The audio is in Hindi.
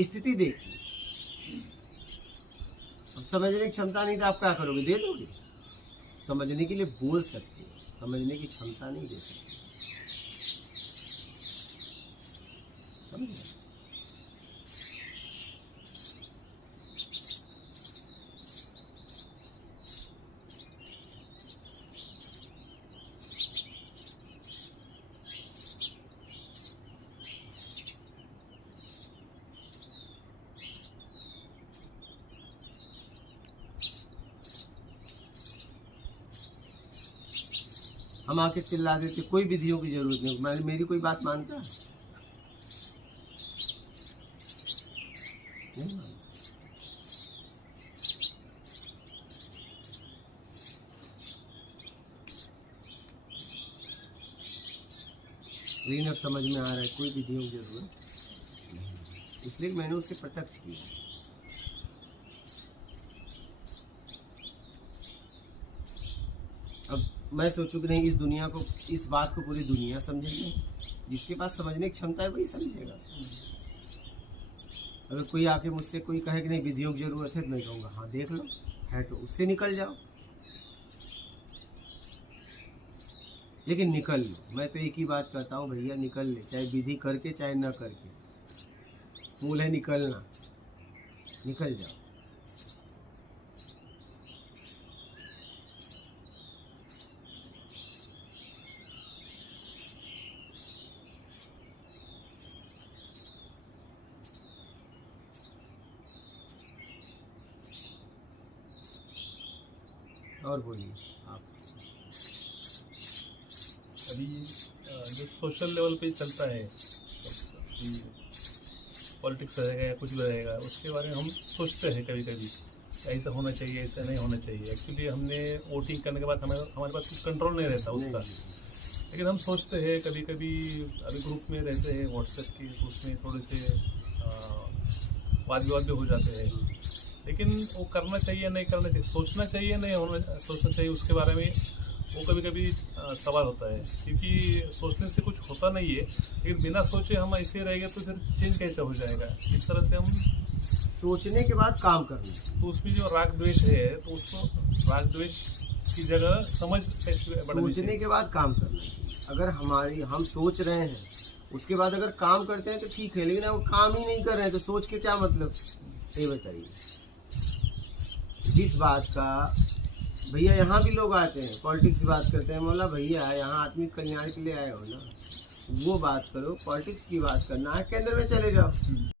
स्थिति देखिए। अब समझने की क्षमता नहीं तो आप क्या करोगे, दे दोगे? समझने के लिए बोल सकते हो, समझने की क्षमता नहीं दे सकते। समझ? हम आके चिल्ला देते, कोई विधियों की जरूरत नहीं। मेरी कोई बात मानता है? नहीं मानता। लेकिन अब समझ में आ रहा है कोई विधियों की जरूरत नहीं, इसलिए मैंने उसे प्रत्यक्ष किया। अब मैं सोचूं कि नहीं, इस दुनिया को, इस बात को पूरी दुनिया समझेगी। जिसके पास समझने की क्षमता है वही समझेगा। अगर कोई आके मुझसे कोई कहे कि नहीं विधियों की जरूरत है, तो मैं कहूँगा हाँ देख लो, है तो उससे निकल जाओ, लेकिन निकल लो। मैं तो एक ही बात कहता हूँ, भैया निकल ले, चाहे विधि करके चाहे न करके। मूल है निकलना, निकल जाओ। और बोलिए आप। अभी जो सोशल लेवल पे चलता है, पॉलिटिक्स रहेगा या कुछ भी रहेगा, उसके बारे में हम सोचते हैं कभी कभी ऐसा होना चाहिए, ऐसा नहीं होना चाहिए। एक्चुअली हमने वोटिंग करने के बाद हमारे पास कुछ कंट्रोल नहीं रहता उसका, लेकिन हम सोचते हैं कभी कभी। अभी ग्रुप में रहते हैं व्हाट्सएप के, तो उसमें थोड़े से वाद विवाद भी हो जाते हैं। लेकिन वो करना चाहिए नहीं करना चाहिए, सोचना चाहिए नहीं सोचना चाहिए, उसके बारे में वो कभी कभी सवाल होता है। क्योंकि सोचने से कुछ होता नहीं है, लेकिन बिना सोचे हम ऐसे रहेंगे तो फिर चेंज कैसे हो जाएगा। इस तरह से हम सोचने के बाद काम करना। तो उसमें जो राग द्वेष है, तो उसको राग द्वेष की जगह समझ कैसे बढ़ानी सोचने चाहिए। के बाद काम करना चाहिए। अगर हम सोच रहे हैं, उसके बाद अगर काम करते हैं तो ठीक है, लेकिन वो काम ही नहीं कर रहे हैं तो सोच के क्या मतलब, ये बताइए। जिस बात का भैया, यहाँ भी लोग आते हैं पॉलिटिक्स की बात करते हैं, बोला भैया यहाँ आदमी कल्याण के लिए आए हो ना, वो बात करो। पॉलिटिक्स की बात करना है, केंद्र में चले जाओ।